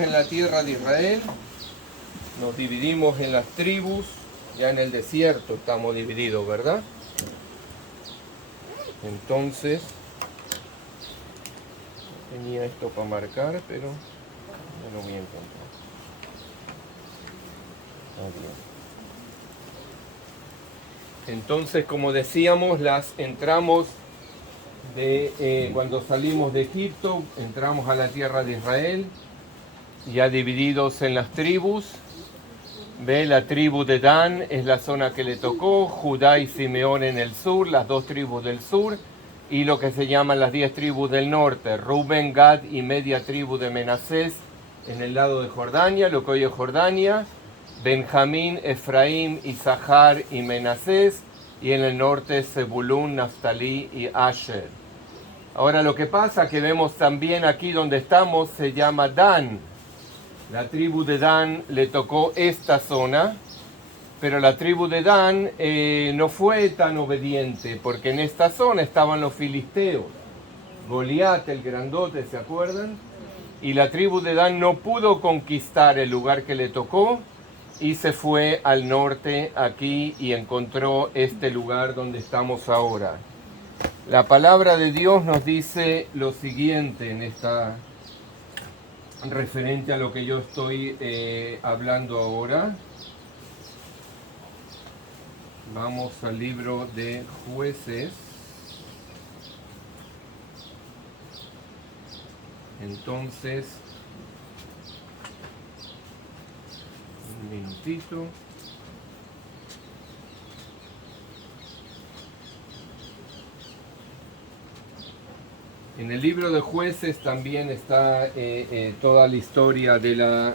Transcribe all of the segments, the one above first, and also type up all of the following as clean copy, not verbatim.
En la tierra de Israel, nos dividimos en las tribus, ya en el desierto estamos divididos, ¿verdad? Entonces, tenía esto para marcar, pero no lo voy a encontrar. Está bien. Entonces, como decíamos, entramos cuando salimos de Egipto, entramos a la tierra de Israel, ya divididos en las tribus. Ve, la tribu de Dan es la zona que le tocó, Judá y Simeón en el sur, las dos tribus del sur, y lo que se llaman las 10 tribus del norte, Rubén, Gad y media tribu de Menasés en el lado de Jordania, lo que hoy es Jordania, Benjamín, Efraín, Isahar y Menasés, y en el norte Zebulún, Naftalí y Asher. Ahora lo que pasa que vemos también aquí donde estamos se llama Dan. La tribu de Dan le tocó esta zona, pero la tribu de Dan no fue tan obediente, porque en esta zona estaban los filisteos, Goliat el grandote, ¿se acuerdan? Y la tribu de Dan no pudo conquistar el lugar que le tocó y se fue al norte aquí y encontró este lugar donde estamos ahora. La palabra de Dios nos dice lo siguiente en esta referente a lo que yo estoy hablando ahora. Vamos al libro de Jueces. Entonces, un minutito. En el libro de Jueces también está toda la historia de la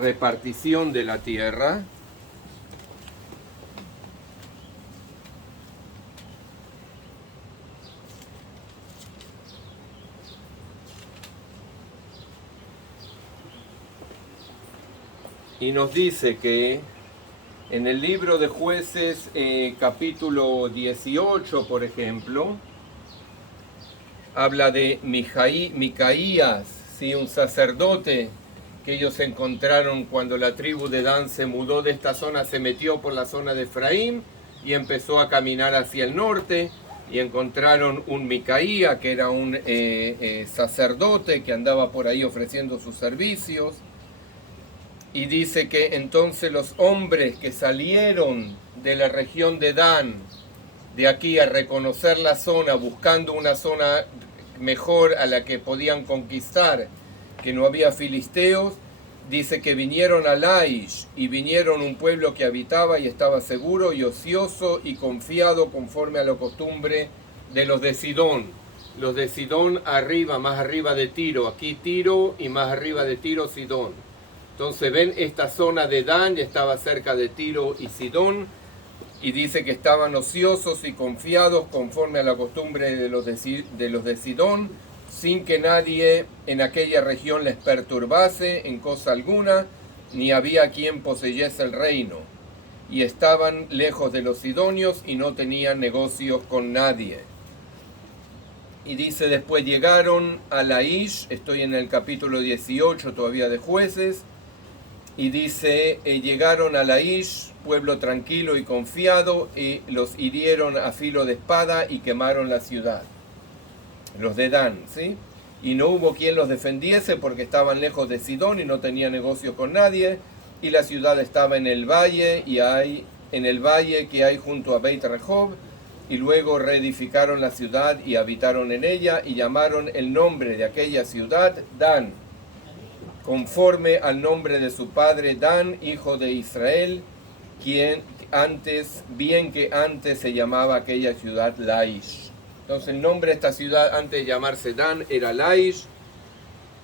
repartición de la tierra. Y nos dice que en el libro de Jueces, capítulo 18, por ejemplo, habla de Micaías, ¿sí? Un sacerdote que ellos encontraron cuando la tribu de Dan se mudó de esta zona, se metió por la zona de Efraín y empezó a caminar hacia el norte, y encontraron un Micaía, que era un sacerdote que andaba por ahí ofreciendo sus servicios. Y dice que entonces los hombres que salieron de la región de Dan, de aquí a reconocer la zona, buscando una zona mejor a la que podían conquistar, que no había filisteos, dice que vinieron a Laish, y vinieron un pueblo que habitaba y estaba seguro y ocioso y confiado conforme a la costumbre de los de Sidón. Los de Sidón arriba, más arriba de Tiro, aquí Tiro y más arriba de Tiro Sidón. Entonces ven, esta zona de Dan ya estaba cerca de Tiro y Sidón, y dice que estaban ociosos y confiados conforme a la costumbre de los de Sidón, sin que nadie en aquella región les perturbase en cosa alguna, ni había quien poseyese el reino. Y estaban lejos de los sidonios y no tenían negocios con nadie. Y dice, después llegaron a Laish, estoy en el capítulo 18 todavía de Jueces, y dice, llegaron a Laish, pueblo tranquilo y confiado, y los hirieron a filo de espada y quemaron la ciudad. Los de Dan, ¿sí? Y no hubo quien los defendiese porque estaban lejos de Sidón y no tenía negocio con nadie, y la ciudad estaba en el valle, en el valle que hay junto a Beit Rehob, y luego reedificaron la ciudad y habitaron en ella, y llamaron el nombre de aquella ciudad Dan, conforme al nombre de su padre Dan, hijo de Israel, quien antes se llamaba aquella ciudad Laish. Entonces el nombre de esta ciudad antes de llamarse Dan era Laish,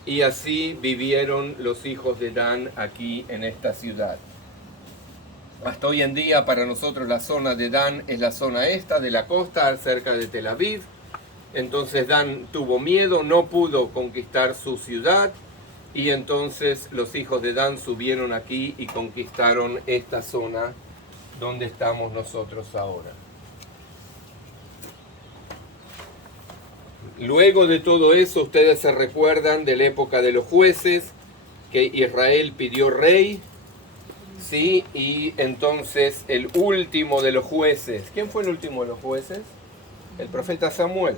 y así vivieron los hijos de Dan aquí en esta ciudad. Hasta hoy en día para nosotros la zona de Dan es la zona esta de la costa, cerca de Tel Aviv. Entonces Dan tuvo miedo, no pudo conquistar su ciudad, y entonces los hijos de Dan subieron aquí y conquistaron esta zona donde estamos nosotros ahora. Luego de todo eso, ustedes se recuerdan de la época de los jueces, que Israel pidió rey, ¿sí? Y entonces el último de los jueces, ¿quién fue el último de los jueces? El profeta Samuel.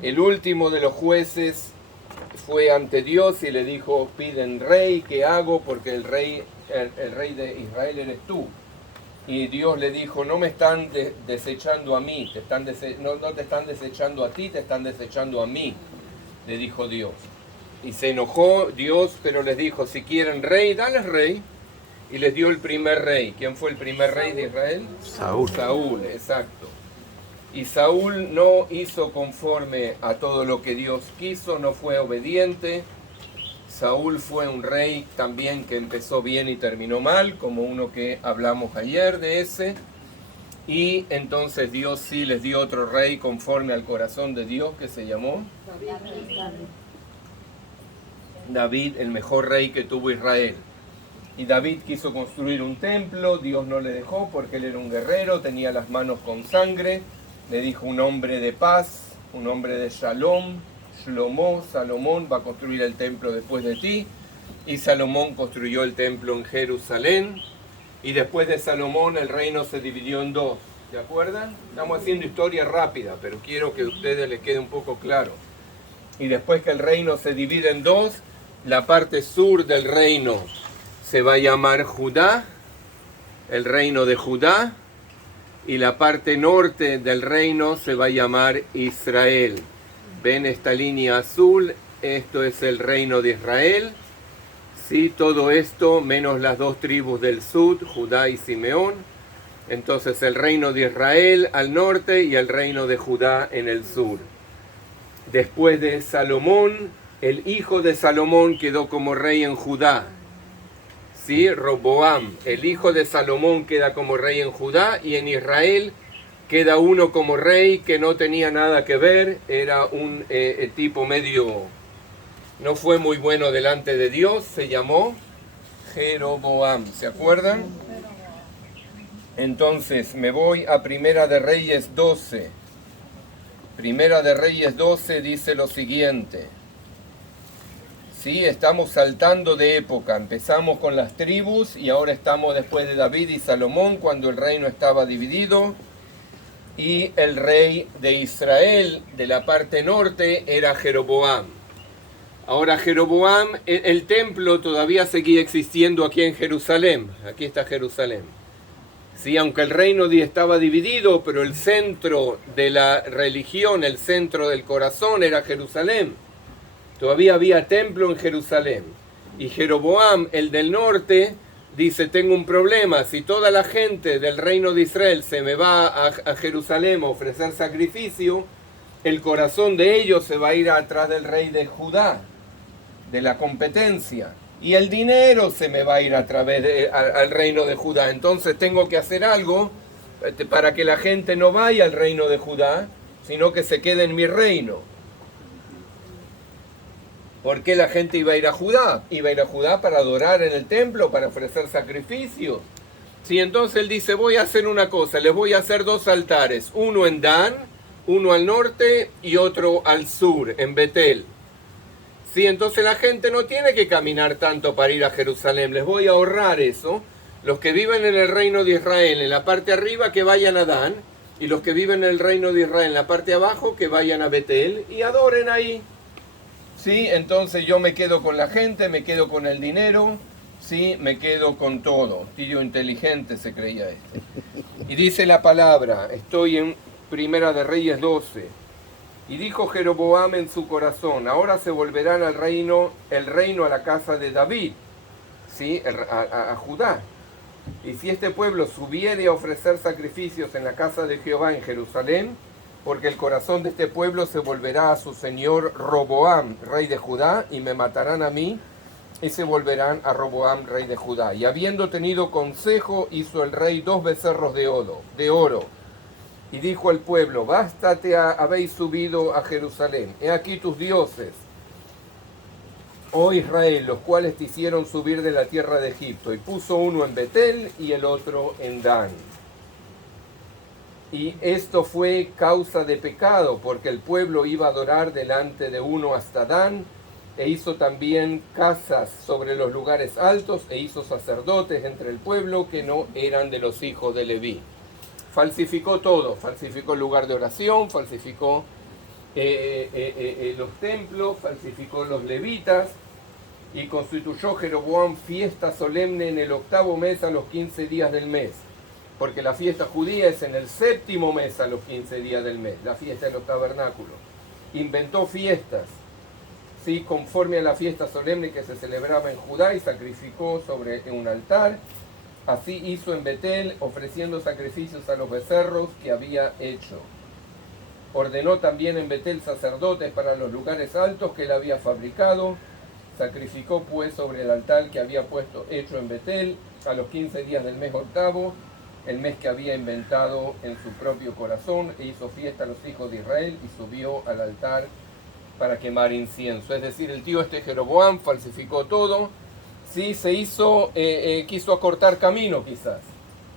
El último de los jueces fue ante Dios y le dijo, piden rey, ¿qué hago? Porque el rey de Israel eres tú. Y Dios le dijo, no me están desechando a mí, no te están desechando a ti, te están desechando a mí, le dijo Dios. Y se enojó Dios, pero les dijo, si quieren rey, dales rey. Y les dio el primer rey. ¿Quién fue el primer rey de Israel? Saúl. Saúl, exacto. Y Saúl no hizo conforme a todo lo que Dios quiso, no fue obediente. Saúl fue un rey también que empezó bien y terminó mal, como uno que hablamos ayer de ese. Y entonces Dios sí les dio otro rey conforme al corazón de Dios, que se llamó David, el mejor rey que tuvo Israel. Y David quiso construir un templo, Dios no le dejó porque él era un guerrero, tenía las manos con sangre. Le dijo, un hombre de paz, un hombre de shalom, Shlomo, Salomón va a construir el templo después de ti. Y Salomón construyó el templo en Jerusalén. Y después de Salomón el reino se dividió en dos. ¿Se acuerdan? Estamos haciendo historia rápida, pero quiero que a ustedes les quede un poco claro. Y después que el reino se divide en dos, la parte sur del reino se va a llamar Judá, el reino de Judá, y la parte norte del reino se va a llamar Israel. ¿Ven esta línea azul? Esto es el reino de Israel. Sí, todo esto menos las dos tribus del sur, Judá y Simeón. Entonces el reino de Israel al norte y el reino de Judá en el sur. Después de Salomón, el hijo de Salomón quedó como rey en Judá. Sí, Roboam, el hijo de Salomón queda como rey en Judá, y en Israel queda uno como rey que no tenía nada que ver, era un tipo medio, no fue muy bueno delante de Dios, se llamó Jeroboam, ¿se acuerdan? Entonces me voy a Primera de Reyes 12. Primera de Reyes 12 dice lo siguiente. Sí, estamos saltando de época, empezamos con las tribus y ahora estamos después de David y Salomón, cuando el reino estaba dividido, y el rey de Israel de la parte norte era Jeroboam. Ahora Jeroboam, el templo todavía seguía existiendo aquí en Jerusalén, aquí está Jerusalén. Sí, aunque el reino estaba dividido, pero el centro de la religión, el centro del corazón era Jerusalén. Todavía había templo en Jerusalén. Y Jeroboam, el del norte, dice, tengo un problema. Si toda la gente del reino de Israel se me va a Jerusalén a ofrecer sacrificio, el corazón de ellos se va a ir atrás del rey de Judá, de la competencia. Y el dinero se me va a ir a través al reino de Judá. Entonces tengo que hacer algo para que la gente no vaya al reino de Judá, sino que se quede en mi reino. ¿Por qué la gente iba a ir a Judá? Iba a ir a Judá para adorar en el templo, para ofrecer sacrificios. Sí, entonces él dice, voy a hacer una cosa, les voy a hacer dos altares, uno en Dan, uno al norte y otro al sur, en Betel. Sí, entonces la gente no tiene que caminar tanto para ir a Jerusalén, les voy a ahorrar eso. Los que viven en el reino de Israel, en la parte arriba, que vayan a Dan, y los que viven en el reino de Israel, en la parte abajo, que vayan a Betel y adoren ahí. Sí, entonces yo me quedo con la gente, me quedo con el dinero, sí, me quedo con todo. Tío inteligente se creía este. Y dice la palabra, estoy en Primera de Reyes 12. Y dijo Jeroboam en su corazón, ahora se volverán al reino, el reino a la casa de David, sí, a Judá. Y si este pueblo subiere a ofrecer sacrificios en la casa de Jehová en Jerusalén, porque el corazón de este pueblo se volverá a su señor Roboam, rey de Judá, y me matarán a mí, y se volverán a Roboam, rey de Judá. Y habiendo tenido consejo, hizo el rey 2 becerros de oro. Y dijo al pueblo, bástate, habéis subido a Jerusalén. He aquí tus dioses, oh Israel, los cuales te hicieron subir de la tierra de Egipto. Y puso uno en Betel y el otro en Dan. Y esto fue causa de pecado, porque el pueblo iba a adorar delante de uno hasta Dan, E hizo también casas sobre los lugares altos, e hizo sacerdotes entre el pueblo que no eran de los hijos de Leví. Falsificó todo, falsificó el lugar de oración, falsificó los templos, falsificó los levitas, y constituyó Jeroboam fiesta solemne en el 8º mes a los 15 días del mes, porque la fiesta judía es en el 7º mes a los 15 días del mes, la fiesta de los tabernáculos. Inventó fiestas, ¿sí?, conforme a la fiesta solemne que se celebraba en Judá, y sacrificó sobre un altar. Así hizo en Betel, ofreciendo sacrificios a los becerros que había hecho. Ordenó también en Betel sacerdotes para los lugares altos que él había fabricado. Sacrificó pues sobre el altar que había puesto hecho en Betel a los 15 días del mes 8º, el mes que había inventado en su propio corazón, e hizo fiesta a los hijos de Israel y subió al altar para quemar incienso. Es decir, el tío Jeroboam falsificó todo, ¿sí? Se hizo, quiso acortar camino quizás,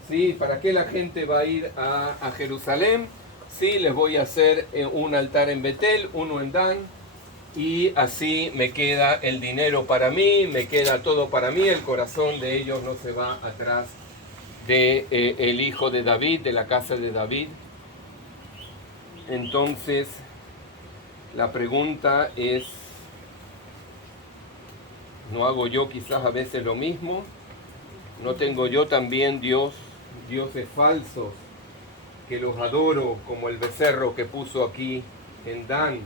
¿sí? ¿Para qué la gente va a ir a Jerusalén? Sí, les voy a hacer un altar en Betel, uno en Dan, y así me queda el dinero para mí, me queda todo para mí, el corazón de ellos no se va atrás de el hijo de David, de la casa de David. Entonces, la pregunta es, ¿no hago yo quizás a veces lo mismo? ¿No tengo yo también dioses falsos que los adoro, como el becerro que puso aquí en Dan?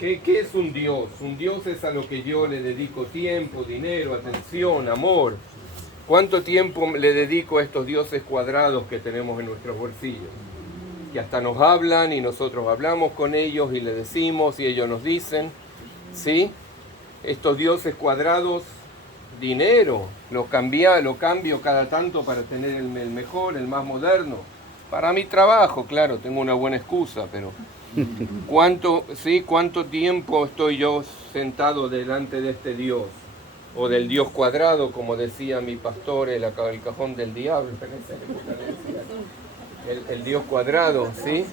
¿Qué es un Dios? Un Dios es a lo que yo le dedico tiempo, dinero, atención, amor. ¿Cuánto tiempo le dedico a estos dioses cuadrados que tenemos en nuestros bolsillos? Que hasta nos hablan y nosotros hablamos con ellos y le decimos y ellos nos dicen, ¿sí? Estos dioses cuadrados, dinero, lo cambio cada tanto para tener el mejor, el más moderno. Para mi trabajo, claro, tengo una buena excusa, pero ¿cuánto tiempo estoy yo sentado delante de este Dios? O del Dios cuadrado, como decía mi pastor, el cajón del diablo, el Dios cuadrado, ¿sí?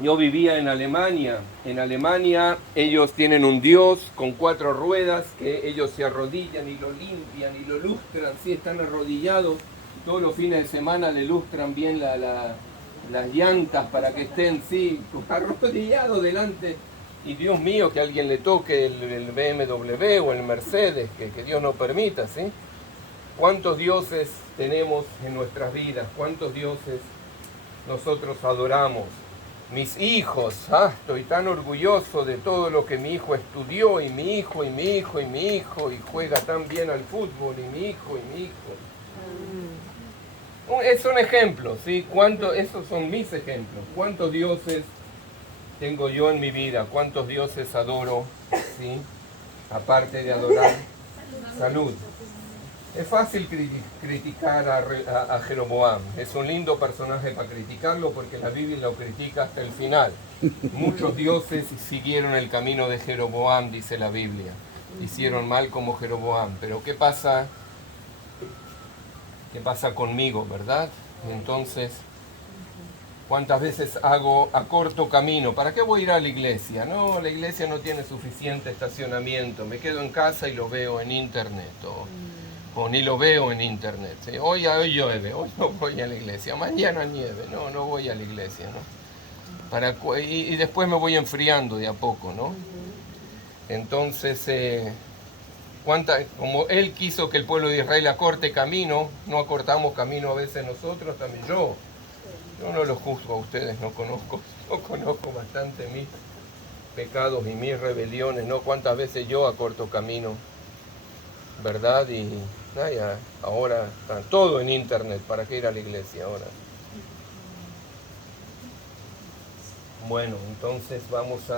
Yo vivía en Alemania. En Alemania ellos tienen un Dios con 4 ruedas que ellos se arrodillan y lo limpian y lo lustran, ¿sí? Están arrodillados. Todos los fines de semana le lustran bien las llantas para que estén, sí, arrodillados delante. Y Dios mío, que alguien le toque el BMW o el Mercedes, que Dios no permita, ¿sí? ¿Cuántos dioses tenemos en nuestras vidas? ¿Cuántos dioses nosotros adoramos? Mis hijos, estoy tan orgulloso de todo lo que mi hijo estudió, y mi hijo, y mi hijo, y mi hijo, y juega tan bien al fútbol, y mi hijo, y mi hijo. Es un ejemplo, ¿sí? Esos son mis ejemplos. ¿Cuántos dioses tengo yo en mi vida? ¿Cuántos dioses adoro? ¿Sí? Aparte de adorar, salud. Es fácil criticar a Jeroboam. Es un lindo personaje para criticarlo porque la Biblia lo critica hasta el final. Muchos dioses siguieron el camino de Jeroboam, dice la Biblia. Hicieron mal como Jeroboam. Pero ¿qué pasa? ¿Qué pasa conmigo, verdad? Entonces, ¿cuántas veces hago a corto camino? ¿Para qué voy a ir a la iglesia? No, la iglesia no tiene suficiente estacionamiento. Me quedo en casa y lo veo en internet. O ni lo veo en internet. ¿Sí? Hoy llueve, hoy no voy a la iglesia. Mañana nieve, no voy a la iglesia, ¿no? Y después me voy enfriando de a poco, ¿no? Entonces, como él quiso que el pueblo de Israel acorte camino, no acortamos camino a veces nosotros, también yo no los juzgo a ustedes, no conozco bastante mis pecados y mis rebeliones, ¿no? Cuántas veces yo acorto camino, ¿verdad? Y ahora está todo en internet, ¿para qué ir a la iglesia ahora? Bueno, entonces vamos a